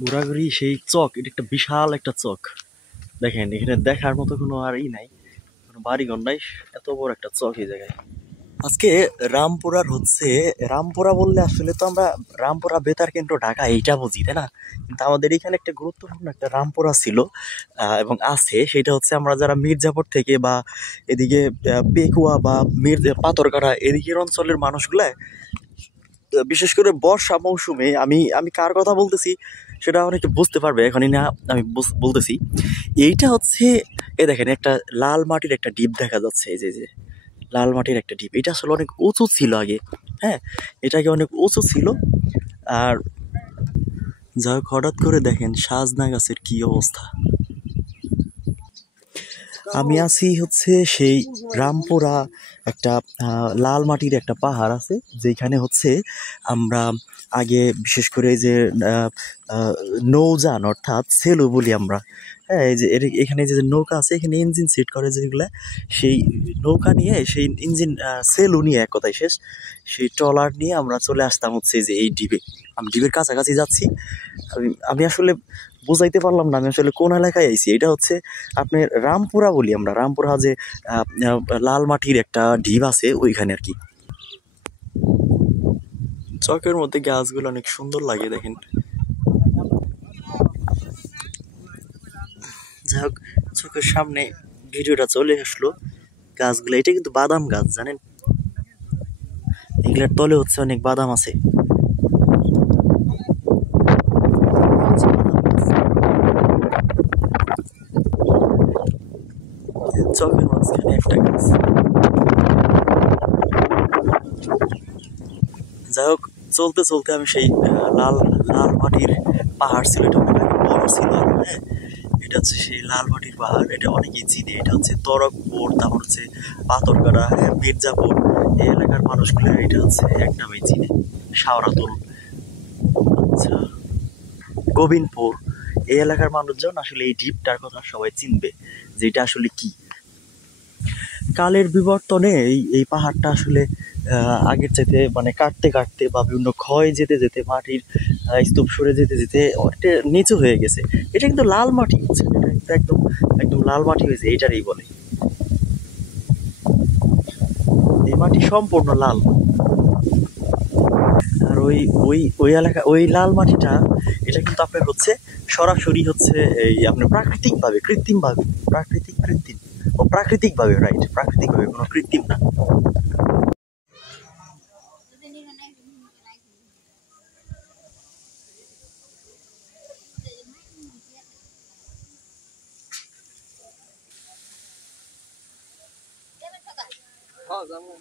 ঘোরাঘুরি সেই চক, এটা একটা বিশাল একটা চক। দেখেন এখানে দেখার মতো কোনো আর নাই, কোনো বাড়িঘর নাই, এত বড় একটা চক এই জায়গায়। আজকে রামপুরার হচ্ছে, রামপুরা বললে আসলে তো আমরা রামপুরা বেতার কেন্দ্র ঢাকা এইটা বুঝি, তাই না? কিন্তু আমাদের এখানে একটা গুরুত্বপূর্ণ একটা রামপুরা ছিল এবং আছে, সেটা হচ্ছে আমরা যারা মির্জাপুর থেকে বা এদিকে পেকুয়া বা পাথরঘাটা এদিকের অঞ্চলের মানুষগুলা, বিশেষ করে বর্ষা মৌসুমে, আমি আমি কার কথা বলতেছি সেটা অনেকে বুঝতে পারবে এখনই না, আমি বলতেছি। এইটা হচ্ছে, এ দেখেন একটা লাল মাটির একটা ডিপ দেখা যাচ্ছে, এই যে লাল মাটির একটা ডিপ, এটা আসলে অনেক উঁচু ছিল আগে। হ্যাঁ, এটাকে অনেক উঁচু ছিল। আর যা হোক, হঠাৎ করে দেখেন সাজনা গাছের কি অবস্থা। আমি আছি হচ্ছে সেই রামপুরা, একটা লাল মাটির একটা পাহাড় আছে, যেখানে হচ্ছে আমরা আগে বিশেষ করে যে আহ, আহ, নৌযান অর্থাৎ সেলু বলি আমরা। হ্যাঁ, এই যে এখানে যে নৌকা আছে, এখানে ইঞ্জিন সেট করে যেগুলা, সেই নৌকা নিয়ে, সেই ইঞ্জিন সেলু নিয়ে, এক কথায় শেষ, সেই ট্রলার নিয়ে আমরা চলে আসতাম হচ্ছে যে এই দ্বীপে। আমি দ্বীপের কাছাকাছি যাচ্ছি। আমি আসলে বুঝাইতে পারলাম না আমি আসলে কোন এলাকায় আইছি। এটা হচ্ছে আপনার রামপুরা বলি আমরা, রামপুরা যে আহ, আহ, লাল মাটির একটা ঢিপ আছে ওইখানে আর কি। চকের মধ্যে গাছগুলো অনেক সুন্দর লাগে দেখেন। যাই হোক, চোখের সামনে ভিডিওটা চলে আসলো, গাছগুলো, এটা কিন্তু বাদাম গাছ জানেন, এগুলার তলে হচ্ছে অনেক বাদাম আছে। চকের মাঝখানে একটা গাছ। যাই হোক, চলতে চলতে আমি সেই লাল লাল মাটির পাহাড় ছিল, এটা অনেক আগে বড় ছিল আরো, হ্যাঁ। এটা হচ্ছে সেই লাল মাটির পাহাড়, এটা অনেকেই চিনে, এটা হচ্ছে তরকপুর, তারপর হচ্ছে পাথরঘাটা, হ্যাঁ, মির্জাপুর, এই এলাকার মানুষগুলো এটা হচ্ছে এক নামেই চিনে। শাওরাতুল, আচ্ছা, গোবিন্দপুর, এই এলাকার মানুষজন আসলে এই দ্বীপটার কথা সবাই চিনবে, যে এটা আসলে কি। কালের বিবর্তনে এই এই পাহাড়টা আসলে আগের চাইতে মানে কাটতে কাটতে বা বিভিন্ন ক্ষয় যেতে যেতে মাটির স্তূপ সরে যেতে যেতে অনেকটা নিচু হয়ে গেছে। এটা কিন্তু লাল মাটি হচ্ছে, এটা কিন্তু একদম একদম লাল মাটি হয়েছে, এইটারই বলে। এই মাটি সম্পূর্ণ লাল। আর ওই ওই ওই এলাকা, ওই লাল মাটিটা, এটা কিন্তু আপনার হচ্ছে সরাসরি হচ্ছে এই আপনার প্রাকৃতিক ভাবে, কৃত্রিম ভাবে, কৃত্রিম ও প্রাকৃতিক ভাবে, রাইট, প্রাকৃতিক ভাবে, কোনো কৃত্রিম না। হ্যাঁ, জানো।